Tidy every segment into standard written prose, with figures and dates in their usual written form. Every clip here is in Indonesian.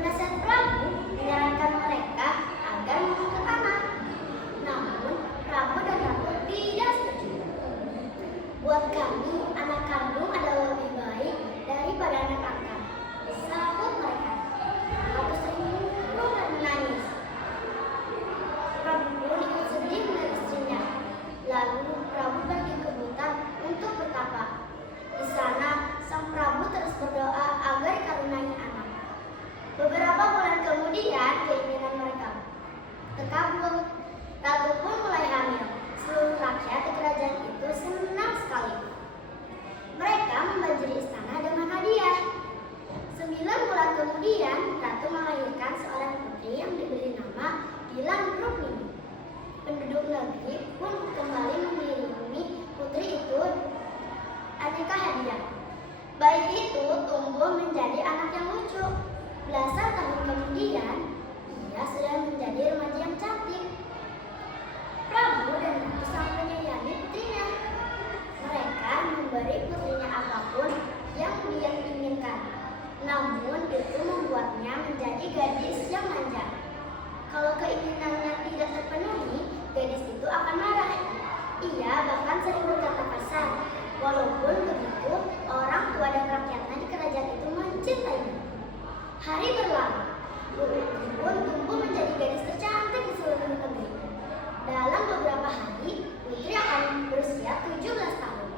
Penasehat Prabu menyarankan mereka agar mengangkat anak. Namun, Prabu dan Ratu tidak setuju. Buat kami, anak kandung adalah lebih baik daripada anak angkat, sahut mereka. Ratu sering murung dan menangis. Prabu pun ikut sedih melihat istrinya. Lalu Prabu pergi ke hutan untuk bertapa. Di sana, sang Prabu terus berdoa agar dikaruniai anak. Beberapa bulan kemudian, keinginan mereka terkabul. Ratu pun mulai hamil. Seluruh rakyat di kerajaan itu senang sekali. Mereka membanjiri istana dengan hadiah. 9 bulan kemudian, Ratu melahirkan seorang putri yang diberi nama Dilan Rukmini. Penduduk negeri pun kembali mengiringi putri itu aneka hadiah. Bayi itu tumbuh menjadi anak yang lucu. Belasan tahun kemudian, ia sudah menjadi remaja yang cantik. Prabu dan Ratu sangat menyayangi putrinya. Mereka memberi putrinya apapun yang dia inginkan. Namun itu membuatnya menjadi gadis yang manja. Kalau keinginannya tidak terpenuhi, gadis itu akan marah. Ia bahkan sering berkata kasar. Walaupun begitu, orang tua dan rakyatnya di kerajaan itu mencintainya. Hari berlalu, putri pun tumbuh menjadi gadis tercantik di seluruh negeri. Dalam beberapa hari, putri akan berusia 17 tahun.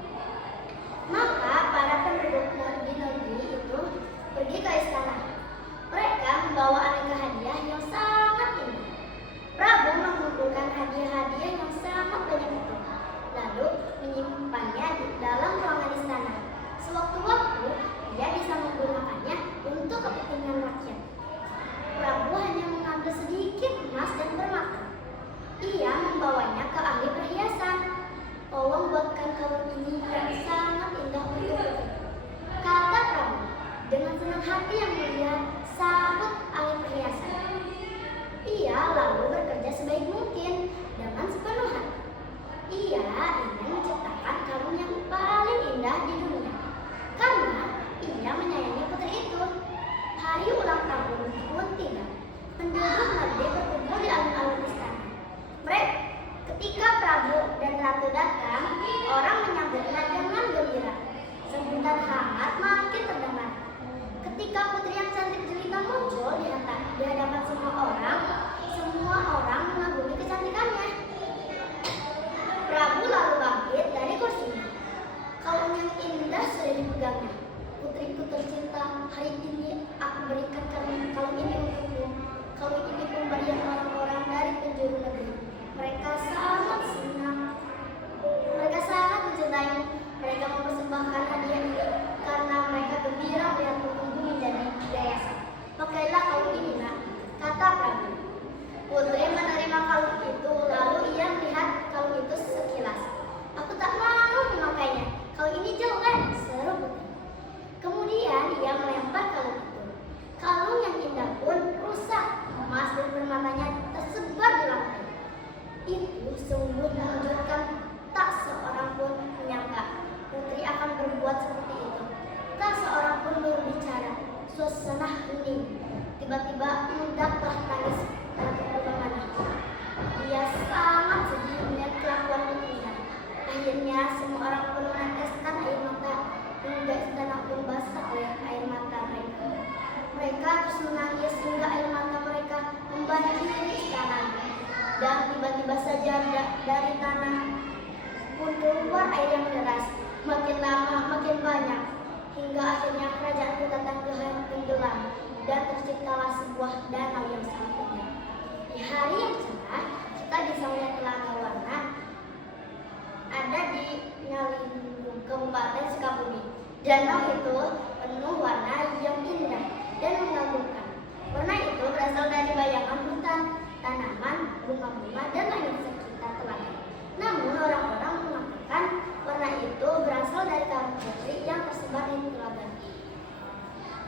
Maka para penduduk di negeri itu pergi ke istana. Mereka membawa aneka hadiah yang sangat indah. Prabu mengumpulkan hadiah-hadiah yang sangat banyak itu, lalu menyimpannya di dalam ruangan istana. Sewaktu-waktu, ia bisa menggunakannya untuk kepentingan rakyat. Prabu hanya mengambil sedikit emas dan permata. Ia membawanya ke ahli perhiasan. Tolong buatkan kalung ini yang sangat indah untukku, kata Prabu. Dengan senang hati yang mulia, sahut ahli perhiasan. Ia lalu bekerja sebaik mungkin dengan sepenuh hati. Ia ingin menciptakan kalung yang paling indah di dunia, karena ia menyayangi putri itu. Hari ulang tahun pun tiba. Penduduk negeri berkumpul di alun-alun istana. Ketika Prabu dan Ratu datang, orang menyambutnya dengan gembira. Sebentar hangat makin terdengar. Ketika putri yang cantik jelita muncul di hadapan semua orang mengagumi kecantikannya. Prabu lalu bangkit dari kursinya. Kalung yang indah sudah dipegangnya. Putriku tercinta, hari ini aku berikan kalung ini untukmu. Kalung ini pemberian orang-orang dari penjuru negeri. Mereka sangat senang. Mereka sangat mencintai. Mereka mempersembahkan hadiah ini karena mereka gembira melihatmu tumbuh menjadi dewasa. Pakailah kalung ini, nak, kata Prabu. Putri menerima kalung itu, lalu ia melihat kalung itu sekilas. Aku tak mau memakainya. Kalung ini jelek, seru putri. Kemudian ia melempar kalung itu. Kalung yang indah pun rusak. Emas dan permatanya tersebar di lantai. Itu sungguh mengejutkan. Tak seorang pun menyangka putri akan berbuat seperti itu. Tak seorang pun berbicara. Suasana hening. Tiba-tiba meledaklah tangis Ratu Purbamana. Dia sangat sedih melihat kelakuan putrinya. Akhirnya semua orang pun meneteskan air mata, hingga istana pun basah oleh air mata mereka. Mereka terus menangis hingga air mata mereka membanjiri istana. Dan tiba-tiba saja dari tanah pun keluar air yang deras. Makin lama makin banyak, hingga akhirnya kerajaan itu datang ke tenggelam dan terciptalah sebuah danau yang sangat indah. Di hari yang cerah, kita bisa melihat telaga warna ada di Nyalindung, Kabupaten Sukabumi. Danau itu penuh warna yang indah dan mengagumkan. Warna itu berasal dari bayangan